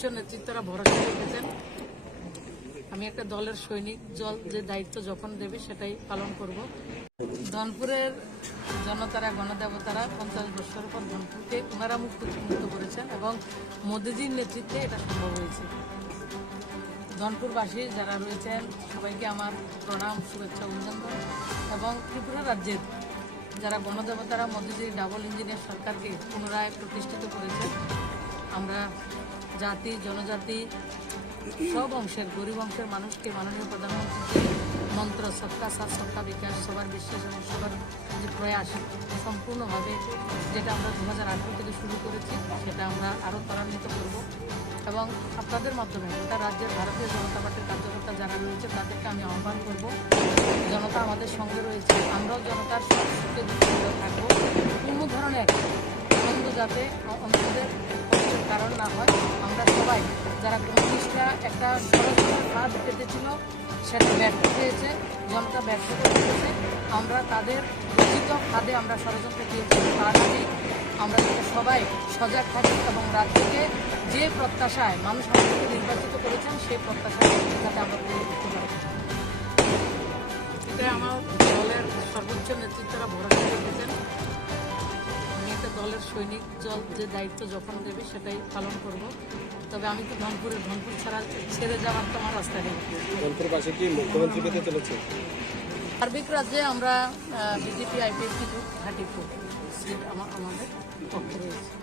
সর্বোচ্চ নেতৃত্বরা ভরসা রেখেছেন। আমি একটা দলের সৈনিক, দল যে দায়িত্ব যখন দেবে সেটাই পালন করব। ধনপুরের জনতারা, গণদেবতারা 50 বছর পর ধনপুরকে ওনারা মুক্ত করেছেন এবং মোদিজির নেতৃত্বে এটা সম্ভব হয়েছে। ধনপুরবাসী যারা রয়েছেন সবাইকে আমার প্রণাম, শুভেচ্ছা, অভিনন্দন। এবং ত্রিপুরা রাজ্যের যারা গণদেবতারা মোদিজির ডাবল ইঞ্জিনের সরকারকে পুনরায় প্রতিষ্ঠিত করেছেন, আমরা জাতি, জনজাতি, সব অংশের, গরিব অংশের মানুষকে মাননীয় প্রধানমন্ত্রীর মন্ত্র সবকা সাথ সবকা বিকাশ, সবার বিশ্বাস এবং সবার যে প্রয়াস সম্পূর্ণভাবে যেটা আমরা 2018 থেকে শুরু করেছি সেটা আমরা আরও ত্বরান্বিত করব। এবং আপনাদের মাধ্যমে গোটা রাজ্যের ভারতীয় জনতা পার্টির কার্যকর্তা যারা রয়েছে তাদেরকে আমি আহ্বান করব, জনতা আমাদের সঙ্গে রয়েছে, আমরাও জনতার সুখে দুঃখে থাকবো। কোনো ধরনের আনন্দ যাতে অন্যদের কষ্টের কারণ না হয়। আমরা সবাই যারা কমিউনিস্টরা একটা ষড়যন্ত্রের ফাঁদ পেতেছিল সেটা ব্যর্থ হয়েছে, জনতা ব্যর্থ করেছে। আমরা তাদের রচিত ফাঁদে আমরা ষড়যন্ত্র দিয়েছি, তার আগে আমরা যাতে সবাই সজাগ থাকি এবং রাজ্যকে যে প্রত্যাশায় মানুষ আমাদেরকে নির্বাচিত করেছেন সেই প্রত্যাশায় যাতে আমরা পূরণ করতে পারি। এটা আমার দলের সর্বোচ্চ নেতৃত্বরা ভরসা রেখেছেন। আমি একটা দলের সৈনিক, দল যে দায়িত্ব যখন দেবে সেটাই পালন করব। তবে আমি তো ধনপুর ছাড়া ছেড়ে যাওয়ার তো আমার রাস্তা নেই। ধনপুর পাশে কি মুখ্যমন্ত্রী পেতে চলেছে? সার্বিক রাজ্যে আমরা বিজেপি, IPFP গ্রুপ 34 সিট আমাদের পক্ষে রয়েছে।